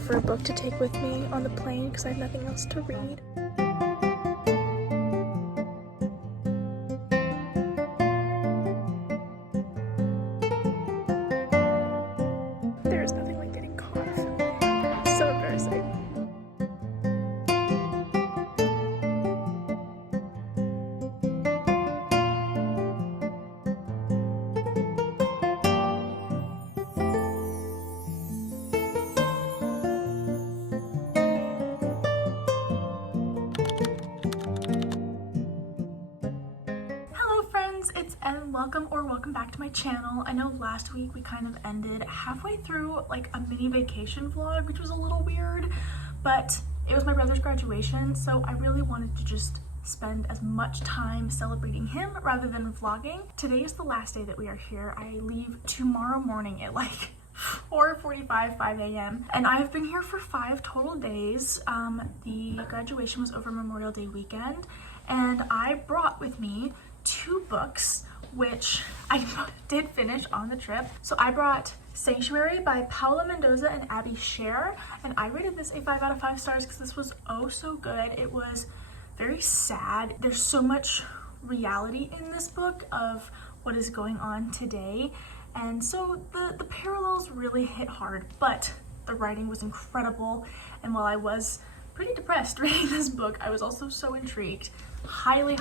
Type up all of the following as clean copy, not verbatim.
for a book to take with me on the plane because I have nothing else to read. There's nothing like getting caught filming. It's so embarrassing. It's and welcome back to my channel. I know last week we kind of ended halfway through like a mini vacation vlog, which was a little weird, but it was my brother's graduation, so I really wanted to just spend as much time celebrating him rather than vlogging. Today is the last day that we are here. I leave tomorrow morning at like 4:45, 5 a.m. and I've been here for 5 total days. The graduation was over Memorial Day weekend, and I brought with me 2 books, which I did finish on the trip. So I brought Sanctuary by Paula Mendoza and Abby Sher, and I rated this a 5 out of 5 stars because this was oh so good. It was very sad. There's so much reality in this book of what is going on today, and so the parallels really hit hard, but the writing was incredible. And while I was pretty depressed reading this book, I was also so intrigued. Highly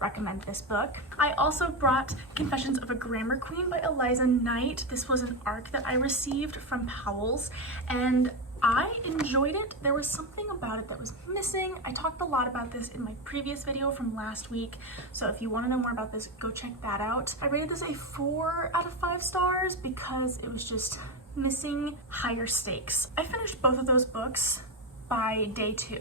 recommend this book. I also brought Confessions of a Grammar Queen by Eliza Knight. This was an ARC that I received from Powell's, and I enjoyed it. There was something about it that was missing. I talked a lot about this in my previous video from last week, so if you want to know more about this, go check that out. I rated this a 4 out of 5 stars because it was just missing higher stakes. I finished both of those books by day 2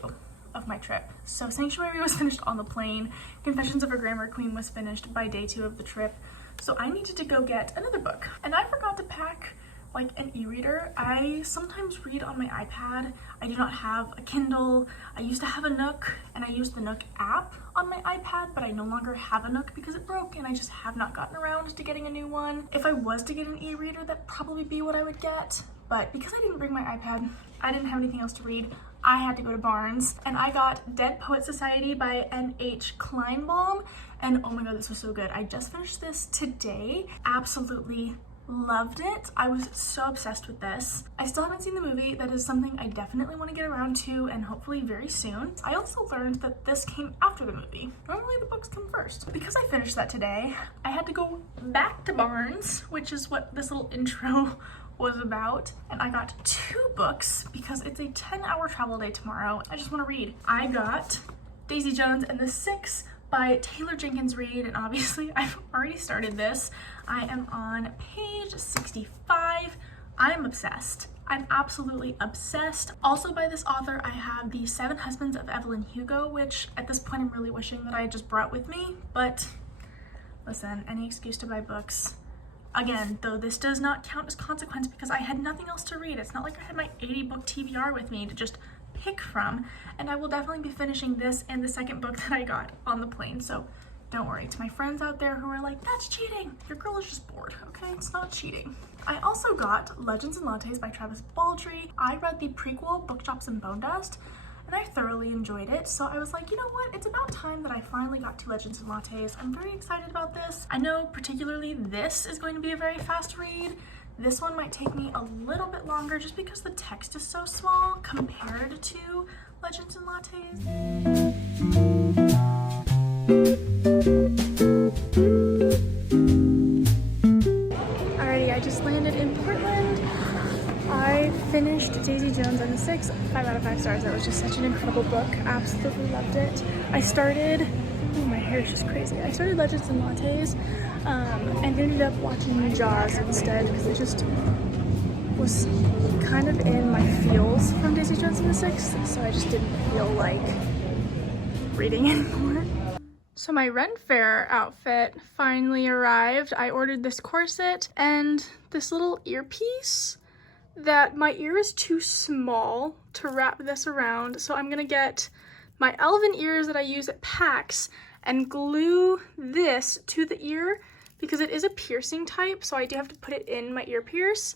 of my trip. So Sanctuary was finished on the plane. Confessions of a Grammar Queen was finished by day 2 of the trip. So I needed to go get another book, and I forgot to pack like an e-reader. I sometimes read on my iPad. I do not have a Kindle. I used to have a Nook, and I used the Nook app on my iPad, but I no longer have a Nook because it broke, and I just have not gotten around to getting a new one. If I was to get an e-reader, that'd probably be what I would get, but because I didn't bring my iPad, I didn't have anything else to read. I had to go to Barnes, and I got Dead Poet Society by N.H. Kleinbaum, and oh my god, this was so good. I just finished this today. Absolutely loved it. I was so obsessed with this. I still haven't seen the movie. That is something I definitely want to get around to, and hopefully very soon. I also learned that this came after the movie. Normally the books come first. Because I finished that today, I had to go back to Barnes, which is what this little intro was about, and I got 2 books because it's a 10-hour travel day tomorrow. I just want to read. I got Daisy Jones and the Six by Taylor Jenkins Reid, and obviously I've already started this. I am on page 65. I'm obsessed. I'm absolutely obsessed. Also by this author, I have The 7 Husbands of Evelyn Hugo, which at this point I'm really wishing that I had just brought with me, but listen, any excuse to buy books. Again, though, this does not count as consequence because I had nothing else to read. It's not like I had my 80-book TBR with me to just pick from, and I will definitely be finishing this and the second book that I got on the plane, so don't worry. To my friends out there who are like, that's cheating, your girl is just bored, okay? It's not cheating. I also got Legends and Lattes by Travis Baldree. I read the prequel, Book Chops and Bone Dust, and I thoroughly enjoyed it, so I was like, you know what, it's about time that I finally got to Legends and Lattes. I'm very excited about this. I know particularly this is going to be a very fast read. This one might take me a little bit longer just because the text is so small compared to Legends and Lattes. Alrighty, I just landed in Portland. I finished Daisy Jones and the Six, 5 out of 5 stars. That was just such an incredible book. Absolutely loved it. I started, oh, my hair is just crazy. I started Legends and Lattes and ended up watching Jaws instead because it just was kind of in my feels from Daisy Jones and the Six, so I just didn't feel like reading anymore. So my Ren Fair outfit finally arrived. I ordered this corset and this little earpiece that my ear is too small to wrap this around, so I'm gonna get my elven ears that I use at PAX and glue this to the ear because it is a piercing type, so I do have to put it in my ear pierce.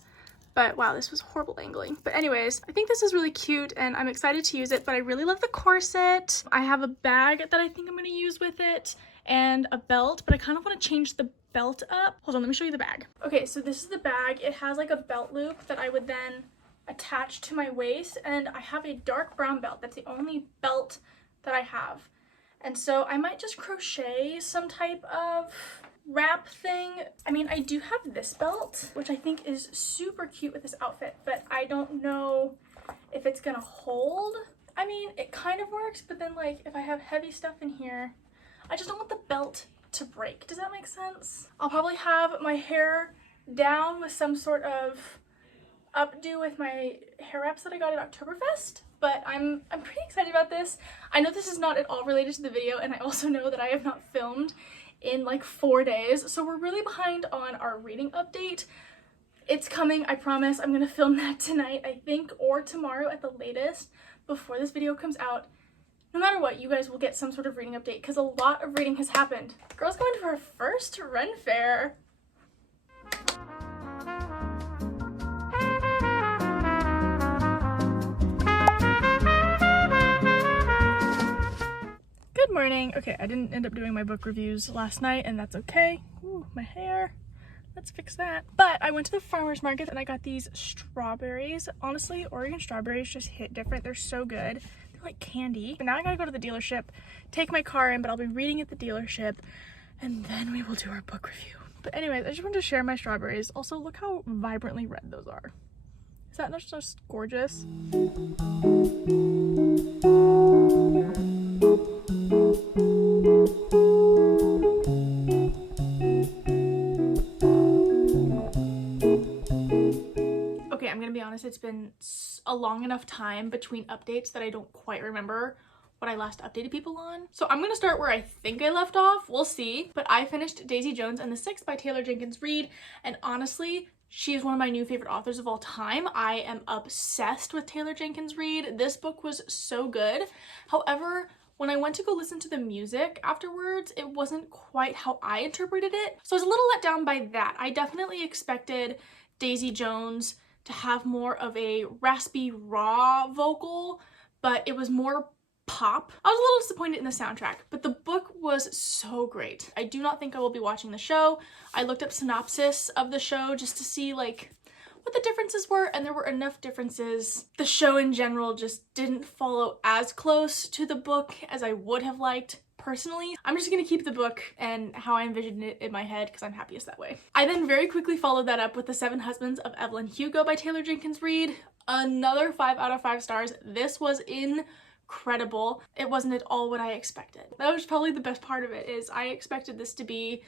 But wow, this was horrible angling. But anyways, I think this is really cute and I'm excited to use it, but I really love the corset. I have a bag that I think I'm gonna use with it and a belt, but I kind of want to change the belt up. Hold on, let me show you the bag. Okay, so this is the bag. It has like a belt loop that I would then attach to my waist, and I have a dark brown belt. That's the only belt that I have. And so I might just crochet some type of wrap thing. I mean, I do have this belt, which I think is super cute with this outfit, but I don't know if it's gonna hold. I mean, it kind of works, but then like if I have heavy stuff in here, I just don't want the belt to break. Does that make sense? I'll probably have my hair down with some sort of updo with my hair wraps that I got at Oktoberfest, but I'm pretty excited about this. I know this is not at all related to the video, and I also know that I have not filmed in like 4 days, so we're really behind on our reading update. It's coming, I promise. I'm gonna film that tonight, I think, or tomorrow at the latest before this video comes out. No matter what, you guys will get some sort of reading update because a lot of reading has happened. Girl's going to her first Ren Fair. Good morning. Okay, I didn't end up doing my book reviews last night, and that's okay. Ooh, my hair. Let's fix that. But I went to the farmer's market and I got these strawberries. Honestly, Oregon strawberries just hit different. They're so good. They're like candy. But now I gotta go to the dealership, take my car in, but I'll be reading at the dealership, and then we will do our book review. But anyways, I just wanted to share my strawberries. Also, look how vibrantly red those are. Is that not just gorgeous? Okay, I'm gonna be honest, it's been a long enough time between updates that I don't quite remember what I last updated people on. So I'm gonna start where I think I left off. We'll see. But I finished Daisy Jones and the Six by Taylor Jenkins Reid, and honestly, she is one of my new favorite authors of all time. I am obsessed with Taylor Jenkins Reid. This book was so good. However, when I went to go listen to the music afterwards, it wasn't quite how I interpreted it. So I was a little let down by that. I definitely expected Daisy Jones to have more of a raspy, raw vocal, but it was more pop. I was a little disappointed in the soundtrack, but the book was so great. I do not think I will be watching the show. I looked up synopsis of the show just to see like what the differences were, and there were enough differences. The show in general just didn't follow as close to the book as I would have liked. Personally, I'm just gonna keep the book and how I envisioned it in my head because I'm happiest that way. I then very quickly followed that up with The Seven Husbands of Evelyn Hugo by Taylor Jenkins Reid. Another 5 out of 5 stars. This was incredible. It wasn't at all what I expected. That was probably the best part of it, is I expected this to be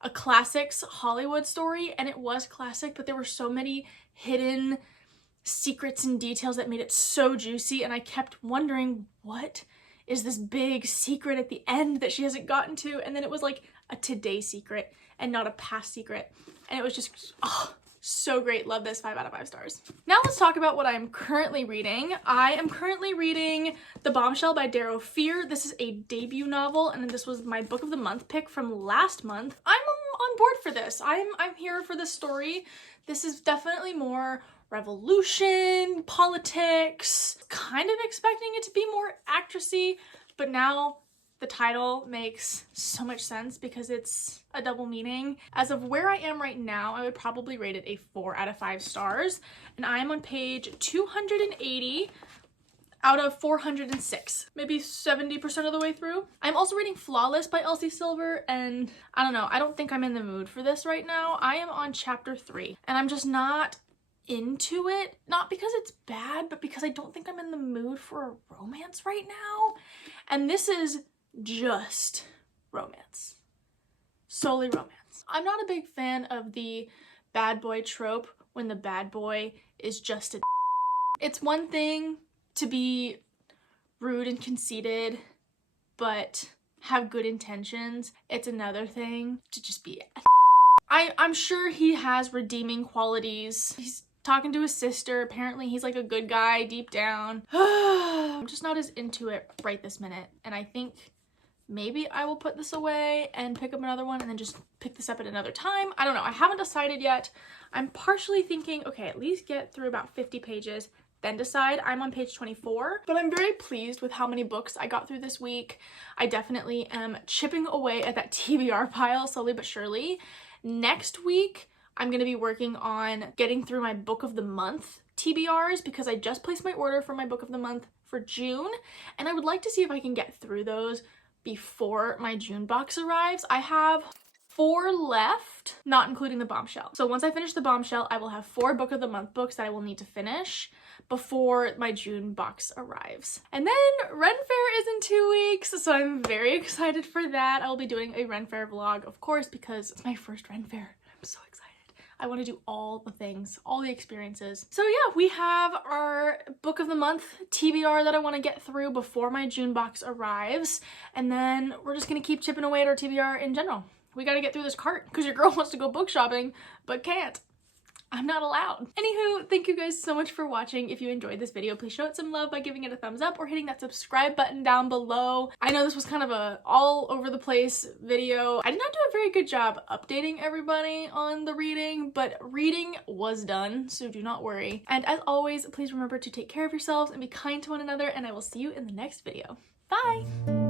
a classics Hollywood story, and it was classic, but there were so many hidden secrets and details that made it so juicy, and I kept wondering, what is this big secret at the end that she hasn't gotten to? And then it was like a today secret and not a past secret, and it was just, oh, so great. Love this. 5 out of 5 stars. Now let's talk about what I'm currently reading. I am currently reading The Bombshell by Darrow. This is a debut novel, and this was my book of the month pick from last month. I'm on board for this. I'm here for this story. This is definitely more revolution, politics, kind of expecting it to be more actressy, but now the title makes so much sense because it's a double meaning. As of where I am right now, I would probably rate it a 4 out of 5 stars, and I am on page 280 out of 406, maybe 70% of the way through. I'm also reading Flawless by Elsie Silver, and I don't know, I don't think I'm in the mood for this right now. I am on chapter 3, and I'm just not into it, not because it's bad, but because I don't think I'm in the mood for a romance right now. And this is just romance, solely romance. I'm not a big fan of the bad boy trope when the bad boy is just a It's one thing to be rude and conceited but have good intentions. It's another thing to just be I'm sure he has redeeming qualities. He's talking to his sister. Apparently he's like a good guy deep down. I'm just not as into it right this minute, and I think maybe I will put this away and pick up another one and then just pick this up at another time. I don't know. I haven't decided yet. I'm partially thinking, okay, at least get through about 50 pages, then decide. I'm on page 24, but I'm very pleased with how many books I got through this week. I definitely am chipping away at that TBR pile slowly but surely. Next week, I'm going to be working on getting through my book of the month TBRs because I just placed my order for my book of the month for June, and I would like to see if I can get through those before my June box arrives. I have 4 left, not including the Bombshell. So once I finish the Bombshell, I will have 4 book of the month books that I will need to finish before my June box arrives. And then Ren Fair is in 2 weeks, so I'm very excited for that. I will be doing a Ren Fair vlog, of course, because it's my first Ren Fair. I'm so excited. I want to do all the things, all the experiences. So yeah, we have our book of the month TBR that I want to get through before my June box arrives. And then we're just going to keep chipping away at our TBR in general. We got to get through this cart because your girl wants to go book shopping, but can't. I'm not allowed. Anywho, thank you guys so much for watching. If you enjoyed this video, please show it some love by giving it a thumbs up or hitting that subscribe button down below. I know this was kind of a all over the place video. I did not do a very good job updating everybody on the reading, but reading was done, so do not worry. And as always, please remember to take care of yourselves and be kind to one another, and I will see you in the next video. Bye!